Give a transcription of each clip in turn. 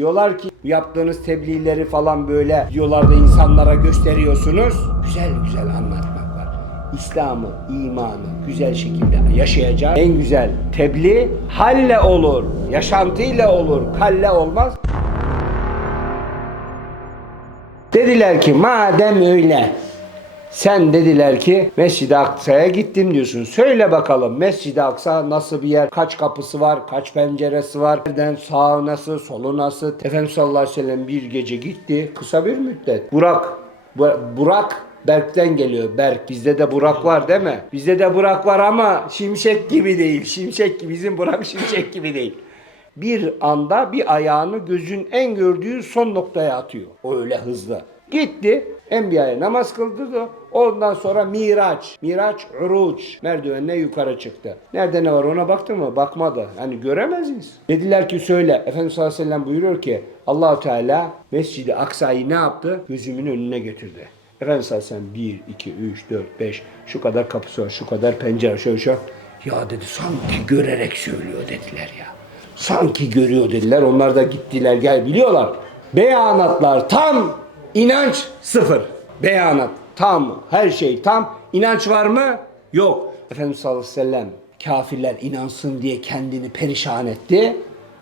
Diyorlar ki yaptığınız tebliğleri falan böyle diyorlar insanlara gösteriyorsunuz. Güzel güzel anlatmak var. İslam'ı, imanı güzel şekilde yaşayacak. En güzel tebliğ halle olur, yaşantıyla olur, kalle olmaz. Dediler ki madem öyle sen dediler ki Mescid-i Aksa'ya gittim diyorsun. Söyle bakalım Mescid-i Aksa nasıl bir yer? Kaç kapısı var? Kaç penceresi var? Nereden sağı nasıl? Solu nasıl? Efendimiz sallallahu aleyhi ve sellem bir gece gitti. Kısa bir müddet. Burak. Bu- Burak Berk'ten geliyor. Berk. Bizde de Burak var değil mi? Bizde de Burak var ama şimşek gibi değil. Şimşek gibi. Bizim Burak şimşek gibi değil bir anda bir ayağını gözün en gördüğü son noktaya atıyor. O öyle hızlı. Gitti. Enbiya'ya namaz kıldırdı. Ondan sonra Miraç. Miraç, Uruç. Merdivenle yukarı çıktı. Nerede ne var ona baktı mı? Bakmadı. Hani göremez miyiz? Dediler ki söyle. Efendimiz sallallahu aleyhi ve sellem buyuruyor ki Allahu Teala Mescid-i Aksa'yı ne yaptı? Gözümün önüne götürdü. Efendimiz sallallahu aleyhi ve sellem 1, 2, 3, 4, 5 şu kadar kapısı var, şu kadar pencere, şöyle şöyle. Ya dedi sanki görerek söylüyor dediler ya. Sanki görüyor dediler. Onlar da gittiler gel biliyorlar. Beyanatlar tam, inanç sıfır. Beyanat tam, her şey tam. İnanç var mı? Yok. Efendimiz sallallahu aleyhi ve sellem kafirler inansın diye kendini perişan etti.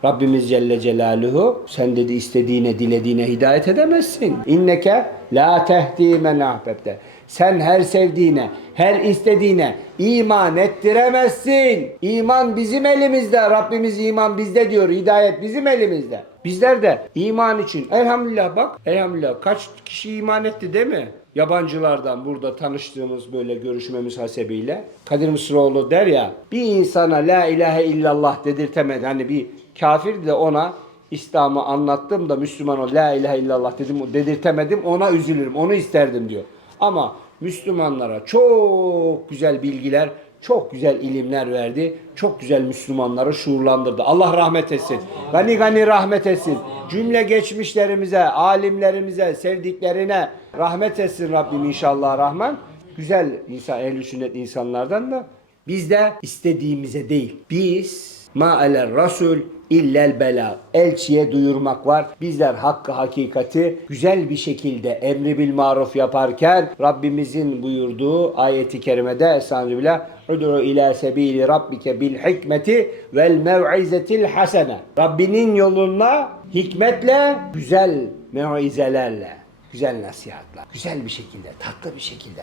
Rabbimiz Celle Celaluhu sen dedi istediğine dilediğine hidayet edemezsin. İnneke la tehdi men ahbebte. Sen her sevdiğine, her istediğine iman ettiremezsin. İman bizim elimizde. Rabbimiz iman bizde diyor. Hidayet bizim elimizde. Bizler de iman için elhamdülillah bak elhamdülillah kaç kişi iman etti değil mi? Yabancılardan burada tanıştığımız böyle görüşmemiz hasebiyle Kadir Mısıroğlu der ya bir insana la ilahe illallah dedirtemedi. Hani bir kafir de ona İslam'ı anlattım da Müslüman ol la ilahe illallah dedim dedirtemedim ona üzülürüm onu isterdim diyor. Ama Müslümanlara çok güzel bilgiler, çok güzel ilimler verdi. Çok güzel Müslümanları şuurlandırdı. Allah rahmet etsin. Gani gani rahmet etsin. Cümle geçmişlerimize, alimlerimize, sevdiklerine rahmet etsin Rabbim inşallah Rahman. Güzel insan, ehl sünnet insanlardan da biz de istediğimize değil. Biz ma eler rasul illel bela. Elçiye duyurmak var. Bizler hakkı hakikati güzel bir şekilde emri bil maruf yaparken Rabbimizin buyurduğu ayeti kerimede Estağfirullah Ud'u ila sebili rabbike bil hikmeti vel mev'izetil hasene. Rabbinin yoluna hikmetle, güzel mev'izelerle, güzel nasihatler, güzel bir şekilde, tatlı bir şekilde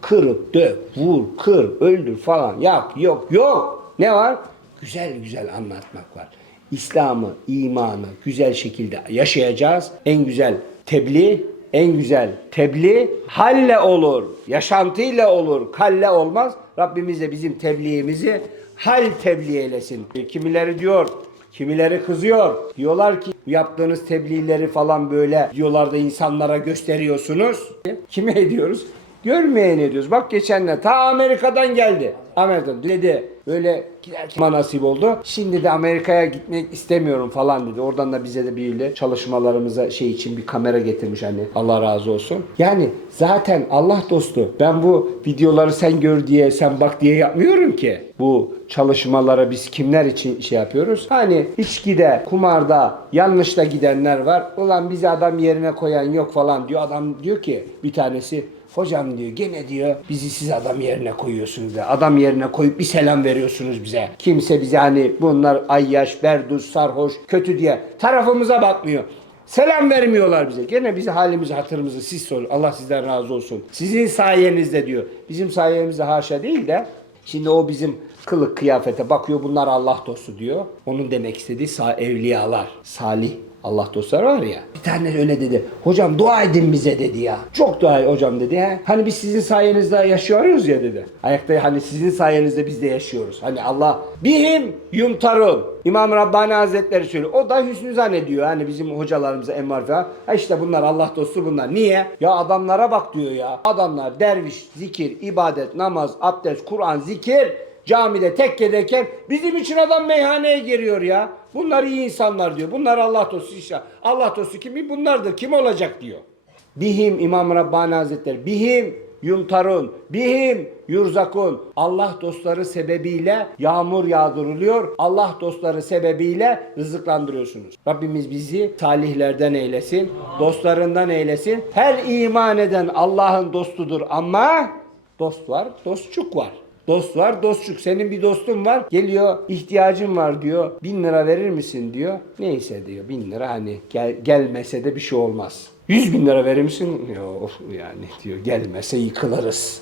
kırıp dök, vur, kır, öldür falan yap, yok, yok. Ne var? Güzel güzel anlatmak var. İslam'ı, imanı güzel şekilde yaşayacağız. En güzel tebliğ, en güzel tebliğ halle olur, yaşantıyla olur, kalle olmaz. Rabbimiz de bizim tebliğimizi hal tebliğ eylesin. Kimileri diyor, kimileri kızıyor. Diyorlar ki yaptığınız tebliğleri falan böyle diyorlar da insanlara gösteriyorsunuz. Kime ediyoruz? Görmeyen ediyoruz. Bak geçenler ta Amerika'dan geldi. Amerika'dan dedi. Böyle giderken bana nasip oldu. Şimdi de Amerika'ya gitmek istemiyorum falan dedi. Oradan da bize de biriyle çalışmalarımıza şey için bir kamera getirmiş anne. Allah razı olsun. Yani zaten Allah dostu. Ben bu videoları sen gör diye, sen bak diye yapmıyorum ki. Bu çalışmalara biz kimler için şey yapıyoruz? Hani içkide, kumarda, yanlışta gidenler var. Ulan bizi adam yerine koyan yok falan diyor. Adam diyor ki bir tanesi Hocam diyor gene diyor bizi siz adam yerine koyuyorsunuz da adam yerine koyup bir selam veriyorsunuz bize. Kimse bize hani bunlar ayyaş, berduz, sarhoş, kötü diye tarafımıza bakmıyor. Selam vermiyorlar bize. Gene bizi halimizi hatırımızı siz sorun. Allah sizden razı olsun. Sizin sayenizde diyor. Bizim sayemizde haşa değil de Şimdi o bizim kılık kıyafete bakıyor bunlar Allah dostu diyor. Onun demek istediği evliyalar, salih Allah dostları var ya. Bir tane öyle dedi. Hocam dua edin bize dedi ya. Çok dua et hocam dedi. He? Hani biz sizin sayenizde yaşıyoruz ya dedi. Ayakta hani sizin sayenizde biz de yaşıyoruz. Hani Allah bihim yumtarun. İmam Rabbani Hazretleri söylüyor. O da hüsnü zannediyor. Hani bizim hocalarımıza emmar falan. Ha işte bunlar Allah dostu bunlar. Niye? Ya adamlara bak diyor ya. Adamlar derviş, zikir, ibadet, namaz, abdest, Kur'an, zikir camide tekkedeyken bizim için adam meyhaneye giriyor ya. Bunlar iyi insanlar diyor. Bunlar Allah dostu işte. Allah dostu kimi? Bunlardır. Kim olacak diyor. Bihim İmam Rabbani Hazretleri. Bihim yumtarun bihim yurzakun. Allah dostları sebebiyle yağmur yağdırılıyor. Allah dostları sebebiyle rızıklandırıyorsunuz. Rabbimiz bizi salihlerden eylesin, dostlarından eylesin. Her iman eden Allah'ın dostudur ama dost var, dostçuk var. Dost var, dostçuk. Senin bir dostun var. Geliyor, ihtiyacın var diyor. Bin lira verir misin diyor. Neyse diyor. Bin lira hani gel, gelmese de bir şey olmaz. Yüz bin lira verir misin? Yok yani diyor. Gelmese yıkılırız.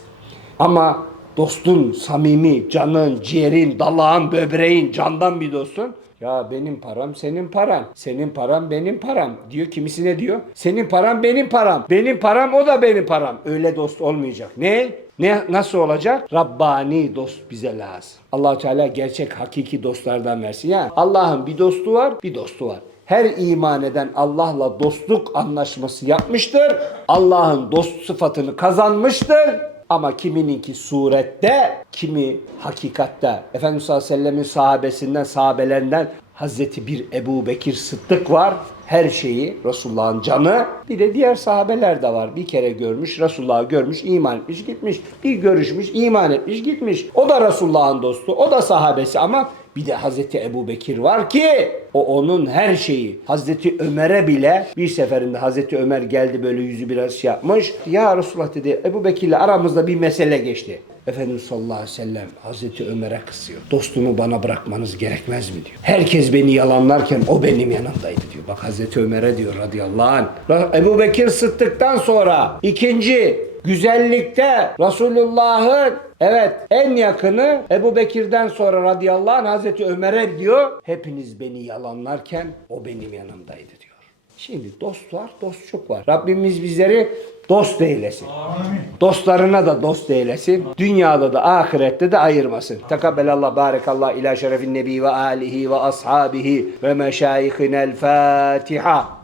Ama dostun, samimi, canın, ciğerin, dalağın, böbreğin, candan bir dostun. Ya benim param senin paran. Senin param benim param. Diyor kimisine diyor. Senin param benim param. Benim param o da benim param. Öyle dost olmayacak. Ne? Ne nasıl olacak? Rabbani dost bize lazım. Allah Teala gerçek hakiki dostlardan versin. Yani Allah'ın bir dostu var, bir dostu var. Her iman eden Allah'la dostluk anlaşması yapmıştır. Allah'ın dost sıfatını kazanmıştır. Ama kimininki surette, kimi hakikatte. Efendimiz sallallahu aleyhi ve sellemin sahabesinden, sahabelerinden Hazreti bir Ebu Bekir Sıddık var. Her şeyi Resulullah'ın canı. Bir de diğer sahabeler de var. Bir kere görmüş, Resulullah'ı görmüş, iman etmiş, gitmiş. Bir görüşmüş, iman etmiş, gitmiş. O da Resulullah'ın dostu, o da sahabesi ama bir de Hazreti Ebu Bekir var ki o onun her şeyi. Hazreti Ömer'e bile bir seferinde Hazreti Ömer geldi böyle yüzü biraz şey yapmış. Ya Resulullah dedi Ebu Bekir'le aramızda bir mesele geçti. Efendimiz sallallahu aleyhi ve sellem Hazreti Ömer'e kısıyor. Dostumu bana bırakmanız gerekmez mi diyor. Herkes beni yalanlarken o benim yanımdaydı diyor. Bak Hazreti Ömer'e diyor radıyallahu anh. Ebu Bekir sıttıktan sonra ikinci güzellikte Resulullah'ın evet en yakını Ebu Bekir'den sonra radıyallahu anh Hazreti Ömer'e diyor. Hepiniz beni yalanlarken o benim yanımdaydı diyor. Şimdi dost var, dostçuk var. Rabbimiz bizleri dost eylesin. Dostlarına da dost eylesin. Dünyada da ahirette de ayırmasın. Tekabbelallah barekallah ila şerefin nebi ve alihi ve ashabihi ve meşayihinel Fatiha.